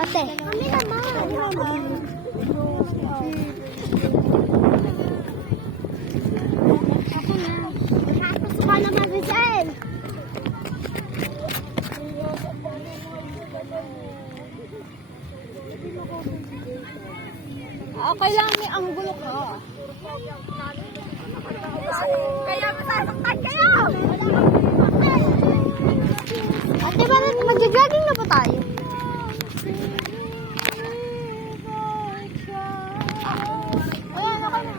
Ate. Kami naman. Ako na. Nakapasok ka naman, Rizal. Kailangan may anggulo ka. Kaya masasaktan kayo! Ate, bakit mag-jogging na ba tayo? Ayan, okay na.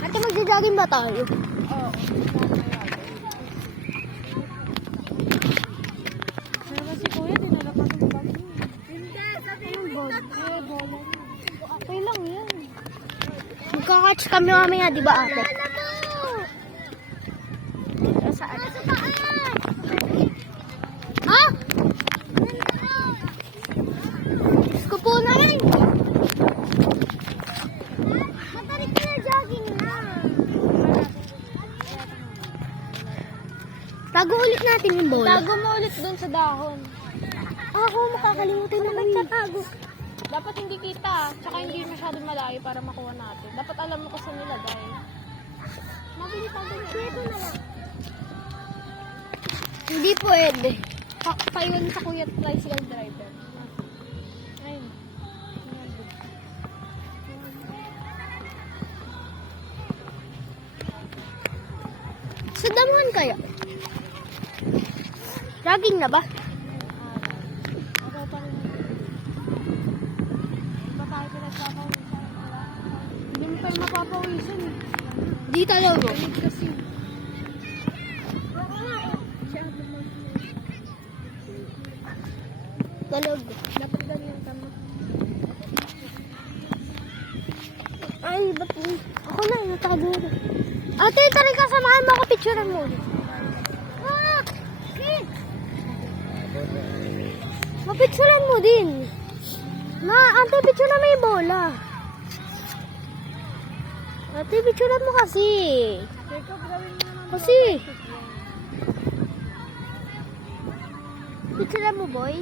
Ate, mag-jogging ba tayo? Oo. Pero si Kuya, dinala pa ng bag. Okay lang yan. Magkakatch kami mamaya, di ba ate? Saan? Ha? Gusto po na rin. Matarik na jogging na. Tago ulit natin yung bola. Tago mo ulit dun sa dahon. Ako, makakalimutan naman tatago. Dapat hindi kita, tsaka hindi masyadong malayo para makuha natin. Dapat alam mo kasi nilagay. Mabili tago na. Dito na lang. Hindi pwede. Paiwan sa kuya tricycle driver. Ayun. Sa damuhan kaya? Jogging na ba? Ako pa rin. Iba tayo pinagpapawisan. Hindi mo tayo mapapawisan eh. Di talaga. Kasi. Talaga. Dapat ganyan kami. Ay, ba't ako na, natago na. Ate, tari ka, samahan mo ako, picturean mo. Ah! Kid! Mapicturean mo din. Ate, picturean mo yung bola. Ate, picturean mo kasi. Teka, gawin mo naman. Kasi. Picturean mo, boy.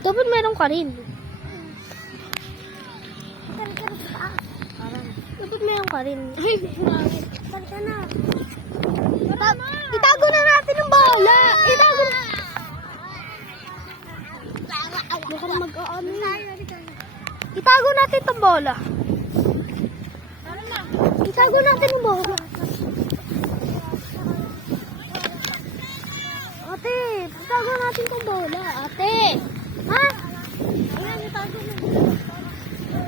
Dapat meron ka rin. Dapat meron ka rin. Ay, ka na. Itago na natin yung bola. Itago na. Baka mag-aano. Itago natin itong bola. Itago natin yung bola. Ate, itago natin itong bola. Ate. Ha? Ayan, itago mo.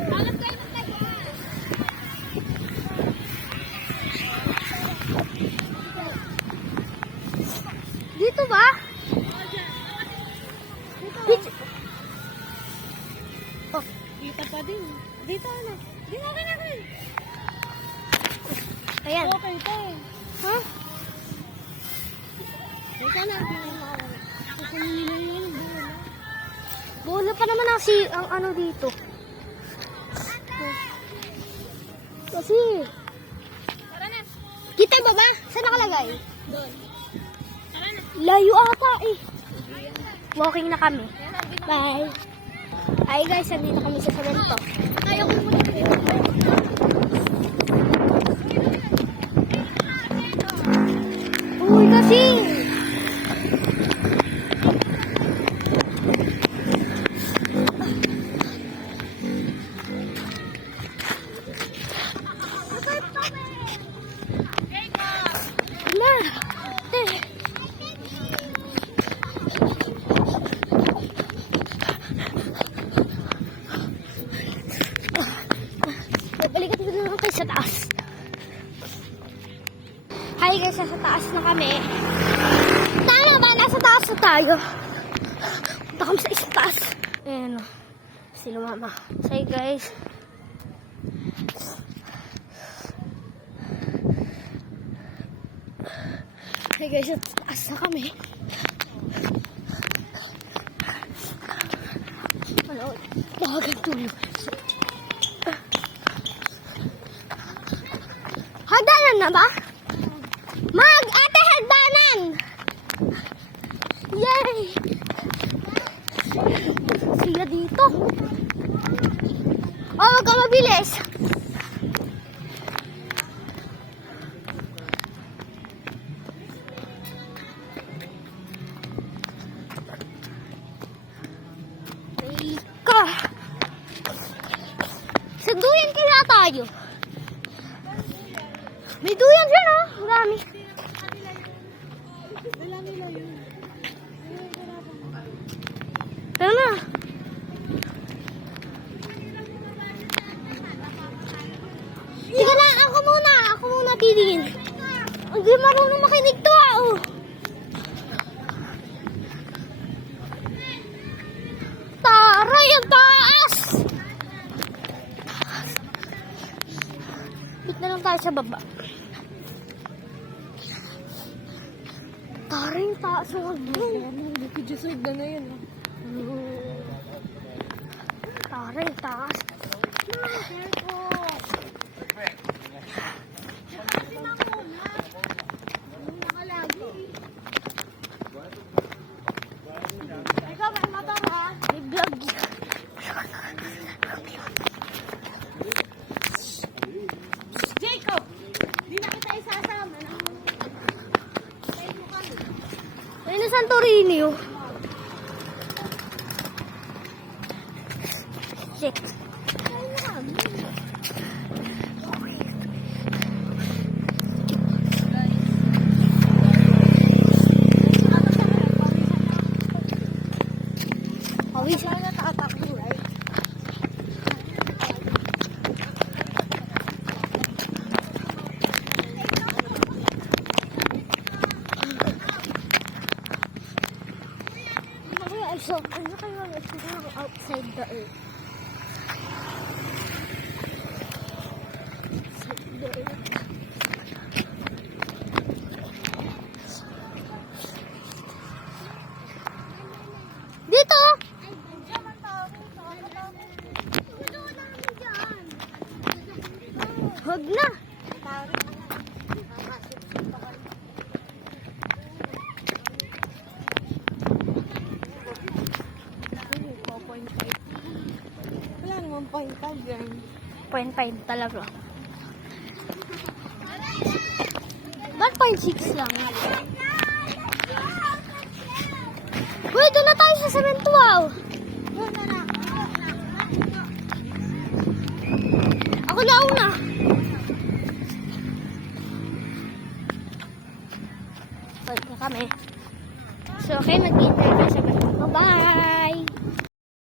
Hanap kayo ng tayo. Dito ba? Dito. Oh, Kita pa din. Dito na. Dito okay na rin. ayan. Okay ito eh. Ha? Dito na. Kasi nila yun. Bola pa naman ang ano dito. Kasi, Tara na. kita ba ba? Saan nakalagay? Doon. Tara na. Layo ata eh. Walking na kami. Ayan, ang binaw. Bye. Hi guys, nandito kami sa Salento. Tayo ko muna. Uy, kasi. Wala. Balikan ko na lang kayo sa taas. Hi guys, nasa taas na kami. Tama ba? Nasa taas na tayo. Punta kami sa taas. Ayan o. Sila mama. Say guys. Hi guys, sa taas na kami. Ano? Bahagang tulog. Hagdanan na ba? Ate, hagdanan! Yay! Siya dito. Oh, wag ka mabilis. Ka. Sa duyan kaya tayo. May duyan dyan, oh. Marami. Tara na. Sige lang, ako muna titingin. Hindi marunong makinig to, oh. Taray, ang taas! Bit na lang tayo sa baba. Taray, ang taas ng hagdan. Nag-decide na yun. Taray, ang taas. May vlog yan. Jacob! Di na kita isasama. Ayun na Santorini, oh. Shit. Pawis. So, ano kayo outside the earth? Outside the earth. Dito! Huwag na! Wala naman 0.5 yan. 0.5 talaga. 1.6 lang. Uy, doon na tayo sa cement wow. Ako na una. Balik na kami. So, okay, mag-intay tayo sa baba. Bye-bye!